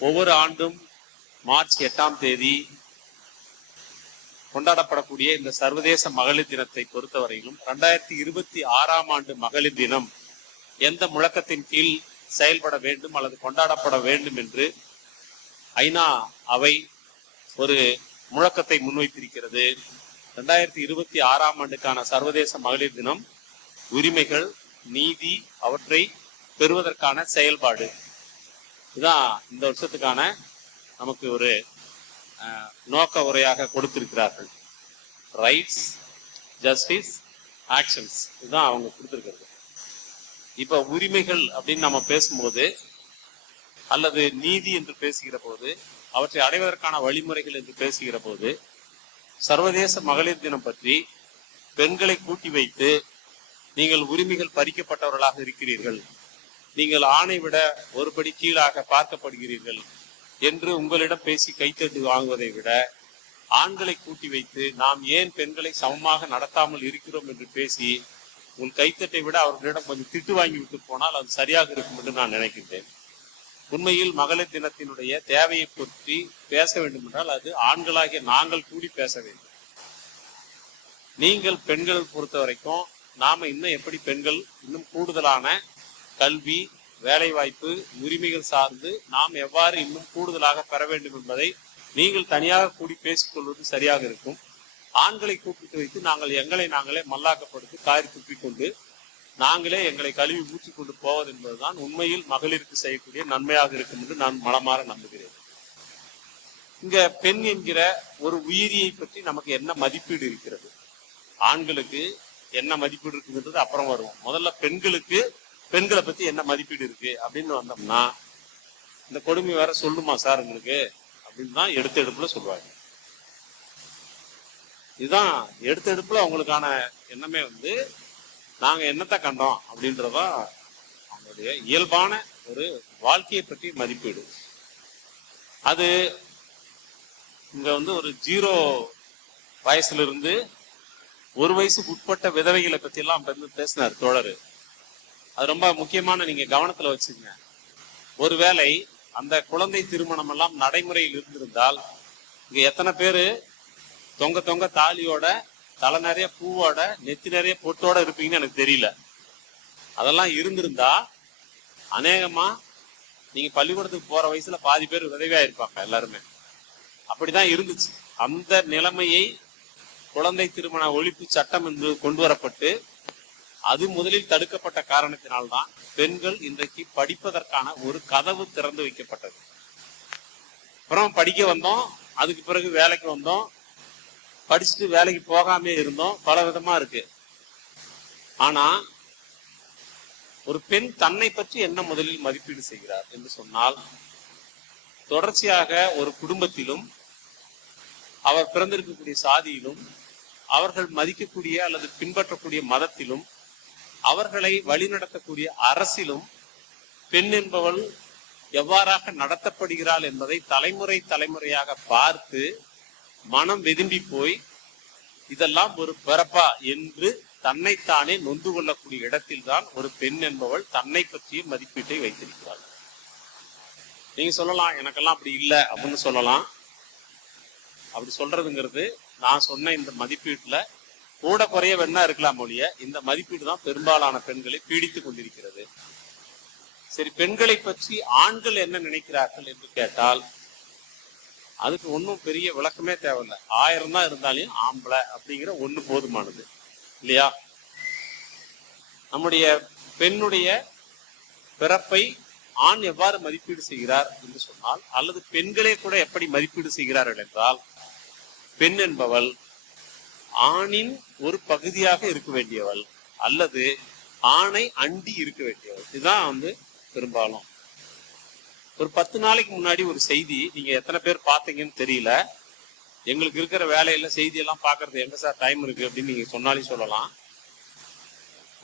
ஒவ்வொரு ஆண்டும் மார்ச் 8ஆம் தேதி கொண்டாடப்படக்கூடிய இந்த சர்வதேச மகளிர் தினத்தை பொறுத்தவரையிலும் 2026ஆம் ஆண்டு மகளிர் தினம் எந்த முழக்கத்தின் கீழ் செயல்பட வேண்டும் அல்லது கொண்டாடப்பட வேண்டும் என்று ஐநா அவை ஒரு முழக்கத்தை முன்வைத்திருக்கிறது. 2026ஆம் ஆண்டுக்கான சர்வதேச மகளிர் தினம் உரிமைகள், நீதி, அவற்றை பெறுவதற்கான செயல்பாடு. இதுதான் இந்த வருஷத்துக்கான நமக்கு ஒரு நோக்க உரையாக கொடுத்திருக்கிறார்கள். ரைட்ஸ், ஜஸ்டிஸ், ஆக்ஷன்ஸ், இதுதான் அவங்க கொடுத்திருக்கிறது. இப்ப உரிமைகள் அப்படின்னு நம்ம பேசும்போது அல்லது நீதி என்று பேசுகிற போது, அவற்றை அடைவதற்கான வழிமுறைகள் என்று பேசுகிற போது, சர்வதேச மகளிர் தினம் பற்றி பெண்களை கூட்டி வைத்து நீங்கள் உரிமைகள் பறிக்கப்பட்டவர்களாக இருக்கிறீர்கள், நீங்கள் ஆணை விட ஒருபடி கீழாக பார்க்கப்படுகிறீர்கள் என்று உங்களிடம் பேசி கைத்தட்டு வாங்குவதை விட, ஆண்களை கூட்டி வைத்து நாம் ஏன் பெண்களை சமமாக நடத்தாமல் இருக்கிறோம் என்று பேசி உன் கைத்தட்டை விட அவர்களிடம் கொஞ்சம் திட்டு வாங்கி விட்டு போனால் அது சரியாக இருக்கும் என்று நான் நினைக்கின்றேன். உண்மையில் மகளிர் தினத்தினுடைய தேவையை பற்றி பேச வேண்டும் என்றால் அது ஆண்களாகிய நாங்கள் கூடி பேச வேண்டும். நீங்கள் பெண்கள் பொறுத்த வரைக்கும் நாம இன்னும் எப்படி பெண்கள் இன்னும் கூடுதலான கல்வி, வேலை வாய்ப்பு, உரிமைகள் சார்ந்து நாம் எவ்வாறு இன்னும் கூடுதலாக பெற வேண்டும் என்பதை நீங்கள் தனியாக கூடி பேசிக்கொள்வது சரியாக இருக்கும். ஆண்களை கூப்பிட்டு வைத்து நாங்களே மல்லாக்கப்படுத்தி காரி துப்பி கொண்டு நாங்களே எங்களை கழுவி ஊற்றி கொண்டு போவது என்பதுதான் உண்மையில் மகளிருக்கு செய்யக்கூடிய நன்மையாக இருக்கும் என்று நான் மனமாற நம்புகிறேன். இங்க பெண் என்கிற ஒரு உயிரியை பற்றி நமக்கு என்ன மதிப்பீடு இருக்கிறது, ஆண்களுக்கு என்ன மதிப்பீடு இருக்குன்றது அப்புறம் வருவோம். முதல்ல பெண்களை பத்தி என்ன மதிப்பீடு இருக்கு அப்படின்னு வந்தோம்னா, இந்த கொடுமை வேற சொல்லுமா சார் உங்களுக்கு அப்படின்னு தான் எடுப்புல சொல்லுவாங்க. இதுதான் எடுப்புல அவங்களுக்கான எண்ணமே நாங்க என்னத்தை கண்டோம் அப்படின்றதா அவங்களுடைய இயல்பான ஒரு வாழ்க்கையை பற்றி மதிப்பீடு. அது இங்க ஒரு 0 வயசுல இருந்து 1 வயசுக்கு உட்பட்ட விதவைகளை பத்தி எல்லாம் பேசினார் தோழர். அது ரொம்ப முக்கியமான, நீங்க கவனத்துல வச்சுங்க. ஒருவேளை அந்த குழந்தை திருமணம் எல்லாம் நடைமுறையில் இருந்திருந்தால் இங்க எத்தனை பேரு தொங்க தாலியோட, தலை நிறைய பூவோட, நெத்தி நிறைய பொட்டோட இருப்பீங்கன்னு எனக்கு தெரியல. அதெல்லாம் இருந்திருந்தா அநேகமா நீங்க பள்ளிக்கூடத்துக்கு போற வயசுல பாதி பேர் விதவையா இருப்பாங்க. எல்லாருமே அப்படிதான் இருந்துச்சு. அந்த நிலைமையை குழந்தை திருமண ஒழிப்பு சட்டம் என்று கொண்டு வரப்பட்டு அது முதலில் தடுக்கப்பட்ட காரணத்தினால்தான் பெண்கள் இன்றைக்கு படிப்பதற்கான ஒரு கதவு திறந்து வைக்கப்பட்டது. அப்புறம் படிக்க வந்தோம், அதுக்கு பிறகு வேலைக்கு வந்தோம், படிச்சுட்டு வேலைக்கு போகாமே இருந்தோம், பல விதமா இருக்கு. ஆனா ஒரு பெண் தன்னை பற்றி என்ன முதலில் மதிப்பீடு செய்கிறார் என்று சொன்னால், தொடர்ச்சியாக ஒரு குடும்பத்திலும் அவர் பிறந்திருக்கக்கூடிய சாதியிலும் அவர்கள் மதிக்கக்கூடிய அல்லது பின்பற்றக்கூடிய மதத்திலும் அவர்களை வழிநடத்தக்கூடிய அரசிலும் பெண் என்பவள் எவ்வாறாக நடத்தப்படுகிறாள் என்பதை தலைமுறையாக பார்த்து மனம் வெதும்பி போய் இதெல்லாம் ஒரு பிறப்பா என்று தன்னைத்தானே நொந்து கொள்ளக்கூடிய இடத்தில் தான் ஒரு பெண் என்பவள் தன்னை பற்றிய மதிப்பீட்டை வைத்திருக்கிறாள். நீங்க சொல்லலாம் எனக்கெல்லாம் அப்படி இல்லை அப்படின்னு சொல்லலாம். அப்படி சொல்றதுங்கிறது நான் சொன்ன இந்த மதிப்பீட்டுல கூட குறைய வேணா இருக்கலாம் ஒழிய இந்த மதிப்பீடு தான் பெரும்பாலான பெண்களை பீடித்து கொண்டிருக்கிறது. சரி, பெண்களை பற்றி ஆண்கள் என்ன நினைக்கிறார்கள் என்று கேட்டால் அதுக்கு ஒன்றும் பெரிய விளக்கமே தேவையில்லை. 1000 தான் இருந்தாலும் ஆம்பளை அப்படிங்கிற ஒண்ணு போதுமானது இல்லையா? நம்முடைய பெண்ணுடைய பிறப்பை ஆண் எவ்வாறு மதிப்பீடு செய்கிறார் என்று சொன்னால், அல்லது பெண்களே கூட எப்படி மதிப்பீடு செய்கிறார்கள் என்றால், பெண் என்பவள் ஆணின் ஒரு பகுதியாக இருக்க வேண்டியவள் அல்லது ஆணை அண்டி இருக்க வேண்டியவள். இதுதான் பெரும்பாலும். ஒரு 10 நாளைக்கு முன்னாடி ஒரு செய்தி, நீங்க எத்தனை பேர் பார்த்தீங்கன்னு தெரியல, எங்களுக்கு இருக்கிற வேலையில செய்தி எல்லாம் பாக்குறது எங்க சார் டைம் இருக்கு அப்படின்னு நீங்க சொன்னாலும் சொல்லலாம்.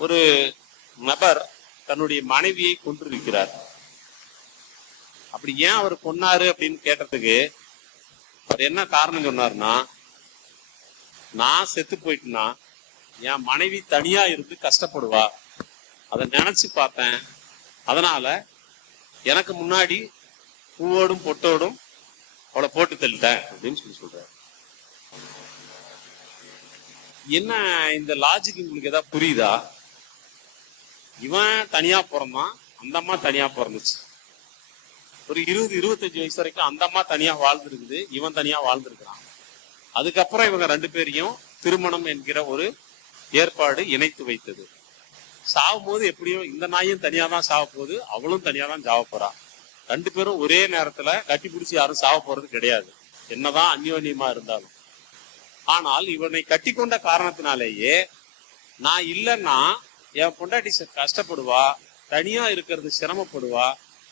ஒரு நபர் தன்னுடைய மனைவியை கொன்றிருக்கிறார். அப்படி ஏன் அவர் கொன்னாரு அப்படின்னு கேட்டதுக்கு அவர் என்ன காரணம் சொன்னார்னா, நான் செத்து போயிட்டுனா என் மனைவி தனியா இருந்து கஷ்டப்படுவா, அதை நினைச்சு பார்த்தேன், அதனால எனக்கு முன்னாடி பூவோடும் பொட்டோடும் அவளை போட்டு தள்ளிட்டேன் அப்படின்னு சொல்றாரு. என்ன இந்த லாஜிக் உங்களுக்கு ஏதாவது புரியுதா? இவன் தனியா பிறந்தான், அந்த அம்மா தனியா பிறந்துச்சு. ஒரு 20-25 வயசு வரைக்கும் அந்த அம்மா தனியா வாழ்ந்துருக்குது, இவன் தனியா வாழ்ந்துருக்கிறான். அதுக்கப்புறம் இவங்க 2 பேரையும் திருமணம் என்கிற ஒரு ஏற்பாடு இணைத்து வைத்தது. சாவும் போது எப்படியும் இந்த நாயும் தனியா தான் சாவ போகுது, அவளும் தனியா தான் சாவ போறா. 2 பேரும் ஒரே நேரத்துல கட்டி பிடிச்சி யாரும் சாவ போறது கிடையாது, என்னதான் அந்யோன்யமா இருந்தாலும். ஆனால் இவனை கட்டி கொண்ட காரணத்தினாலேயே நான் இல்லைன்னா என் பொண்டாட்டி கஷ்டப்படுவா, தனியா இருக்கிறது சிரமப்படுவா,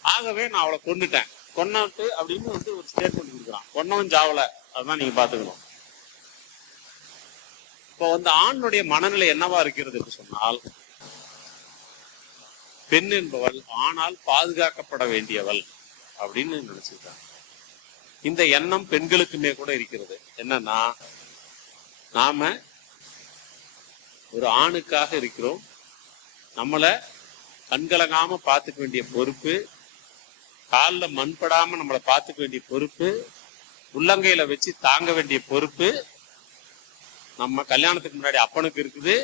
ஆகவே நான் அவளை கொண்டுட்டேன், கொன்னாட்டு அப்படின்னு ஒரு ஸ்டேட்மெண்ட் கொடுக்குறான். கொன்னவன் ஜாவல, அதுதான் நீங்க பாத்துக்கணும். இப்போ ஆணுடைய மனநிலை என்னவா இருக்கிறது என்று சொன்னால், பெண் என்பவள் ஆணால் பாதுகாக்கப்பட வேண்டியவள் அப்படின்னு நினைச்சிருக்காங்க. இந்த எண்ணம் பெண்களுக்குமே கூட இருக்கிறது. என்னன்னா, நாம ஒரு ஆணுக்காக இருக்கிறோம், நம்மளை கண்கலங்காம பார்த்துக்க வேண்டிய பொறுப்பு, காலில் மண்படாம நம்மளை பார்த்துக்க வேண்டிய பொறுப்பு, உள்ளங்கையில வச்சு தாங்க வேண்டிய பொறுப்பு நம்ம கல்யாணத்துக்கு முன்னாடி அப்பனுக்கு இருக்குது,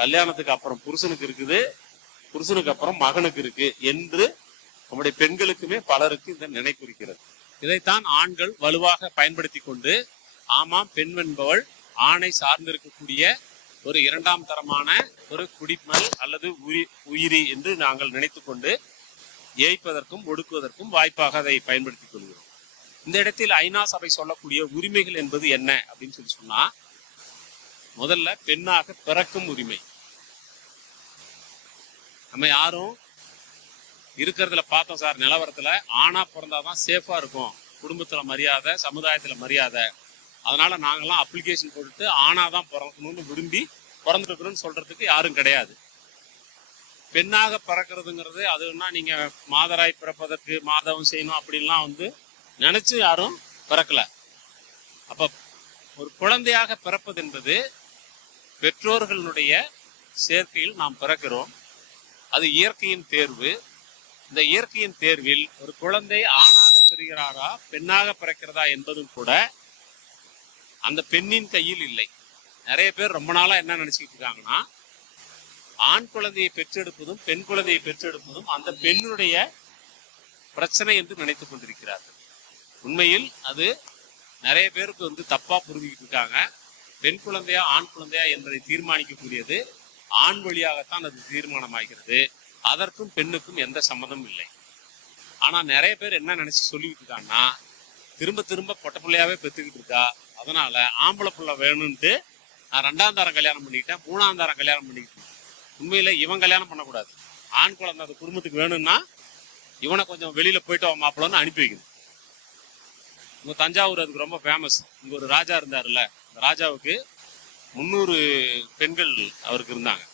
கல்யாணத்துக்கு அப்புறம் புருஷனுக்கு இருக்குது, புருஷனுக்கு அப்புறம் மகனுக்கு இருக்கு என்று நம்முடைய பெண்களுக்குமே பலருக்கு இந்த நினைப்பு இருக்கிறது. இதைத்தான் ஆண்கள் வலுவாக பயன்படுத்தி கொண்டு, ஆமாம் பெண் என்பவள் ஆணை சார்ந்திருக்கக்கூடிய ஒரு 2ஆம் தரமான ஒரு குடிமல் அல்லது உயிரி என்று நாங்கள் நினைத்து கொண்டு ஏய்ப்பதற்கும் ஒடுக்குவதற்கும் வாய்ப்பாக அதை பயன்படுத்திக் கொள்கிறோம். இந்த இடத்தில் ஐநா சபை சொல்லக்கூடிய உரிமைகள் என்பது என்ன அப்படின்னு சொன்னா, முதல்ல பெண்ணாக பிறக்கும் உரிமை. நம்ம யாரும் இருக்கிறதுல பார்த்தோம் சார், நிலவரத்துல ஆணா பிறந்தாதான் சேஃபா இருக்கும், குடும்பத்துல மரியாதை, சமுதாயத்துல மரியாதை, அதனால நாங்கெல்லாம் அப்ளிகேஷன் போட்டுட்டு ஆணாதான் பிறக்கணும்னு விரும்பி பிறந்துருக்குறோன்னு சொல்றதுக்கு யாரும் கிடையாது. பெண்ணாக பிறக்கிறதுங்கிறது அதுன்னா நீங்க மாதராய் பிறப்பதற்கு மாதவம் செய்யணும் அப்படின்லாம் நினைச்சு யாரும் பிறக்கல. அப்ப ஒரு குழந்தையாக பிறப்பது என்பது பெற்றோர்களுடைய சேர்க்கையில் நாம் பிறக்கிறோம். அது இயற்கையின் தேர்வு. இந்த இயற்கையின் தேர்வில் ஒரு குழந்தை ஆணாக பெறுகிறாரா பெண்ணாக பிறக்கிறதா என்பதும் கூட அந்த பெண்ணின் கையில் இல்லை. நிறைய பேர் ரொம்ப நாளா என்ன நினைச்சுக்கிட்டு இருக்காங்கன்னா, ஆண் குழந்தையை பெற்றெடுப்பதும் பெண் குழந்தையை பெற்றெடுப்பதும் அந்த பெண்ணுடைய பிரச்சனை என்று நினைத்துக் கொண்டிருக்கிறார்கள். உண்மையில் அது நிறைய பேருக்கு தப்பா புரிஞ்சுக்கிட்டு இருக்காங்க. பெண் குழந்தையா ஆண் குழந்தையா என்பதை தீர்மானிக்கக்கூடியது ஆண் வழியாகத்தான் அது தீர்மானமாகிறது. அதற்கும் பெண்ணுக்கும் எந்த சம்மதமும் இல்லை. ஆனா நிறைய பேர் என்ன நினைச்சு சொல்லிக்கிட்டு இருக்காங்கன்னா, திரும்ப திரும்ப பொட்ட பிள்ளையாவே பெற்றுக்கிட்டு இருக்கா, அதனால ஆம்பளை பிள்ளை வேணும்ட்டு நான் 2ஆம் தாரம் கல்யாணம் பண்ணிக்கிட்டேன், 3ஆம் தாரம் கல்யாணம் பண்ணிக்கிட்டேன். உண்மையில இவன் கல்யாணம் பண்ணக்கூடாது. ஆண் குழந்தை அந்த குடும்பத்துக்கு வேணும்னா இவனை கொஞ்சம் வெளியில போயிட்டு அவன் மாப்பிள்ளன்னு அனுப்பி வைக்கணும். உங்க தஞ்சாவூர் அதுக்கு ரொம்ப ஃபேமஸ். இங்க ஒரு ராஜா இருந்தாருல்ல, அந்த ராஜாவுக்கு 300 பெண்கள் அவருக்கு இருந்தாங்க.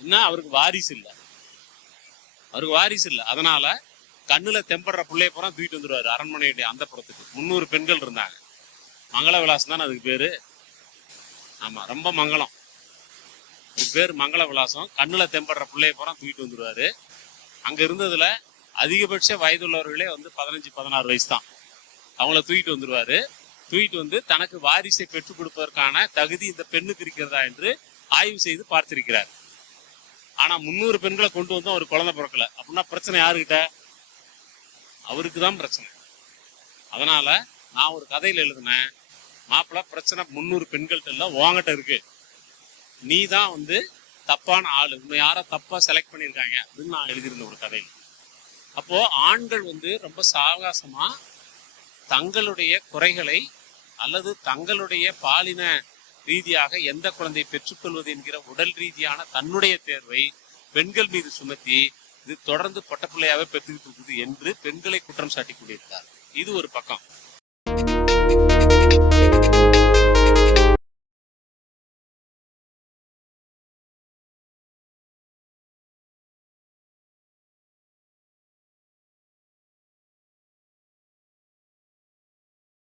என்ன, அவருக்கு வாரிசு இல்லை. அதனால கண்ணுல தெம்படுற பிள்ளைய பூரா தூக்கிட்டு வந்துடுவாரு அரண்மனையுடைய அந்த புறத்துக்கு. 300 பெண்கள் இருந்தாங்க. மங்கள விலாசம் தானே அதுக்கு பேரு. ஆமா, ரொம்ப மங்களம். அதுக்கு பேர் மங்கள விலாசம். கண்ணுல தெம்படுற பிள்ளைய பூரா தூக்கிட்டு வந்துடுவாரு. அங்க இருந்ததுல அதிகபட்ச வயதுள்ளவர்களே 15-16 வயசு தான். அவங்கள தூக்கிட்டு வந்துடுவாரு. தூக்கிட்டு தனக்கு வாரிசை பெற்றுக் கொடுப்பதற்கான தகுதி இந்த பெண்ணுக்கு இருக்கிறதா என்று ஆய்வு செய்து பார்த்திருக்கிறார். ஆனா 300 பெண்களை கொண்டு ஒரு குழந்தை பிறக்கல அப்படின்னா பிரச்சனை யாருக்கிட்ட? அவருக்கு தான் பிரச்சனை. அதனால நான் ஒரு கதையில எழுதினேன், மாப்பிள்ள பிரச்சனை 300 பெண்கள்ட்ட இல்ல, உங்ககிட்ட இருக்கு. நீ தான் தப்பான ஆளு, உன்னை யாரோ தப்பா செலக்ட் பண்ணியிருக்காங்க அப்படின்னு நான் எழுதியிருந்தேன் ஒரு கதையில். அப்போ ஆண்கள் ரொம்ப சாவகாசமா தங்களுடைய குறைகளை அல்லது தங்களுடைய பாலின ரீதியாக எந்த குழந்தையை பெற்றுக்கொள்வது என்கிற உடல் ரீதியான தன்னுடைய தேர்வை பெண்கள் மீது சுமத்தி இது தொடர்ந்து பொட்டப்பிள்ளையாவே பெற்றுக்கிட்டு இருக்குது என்று பெண்களை குற்றம் சாட்டி கொண்டிருக்கிறார். இது ஒரு பக்கம்.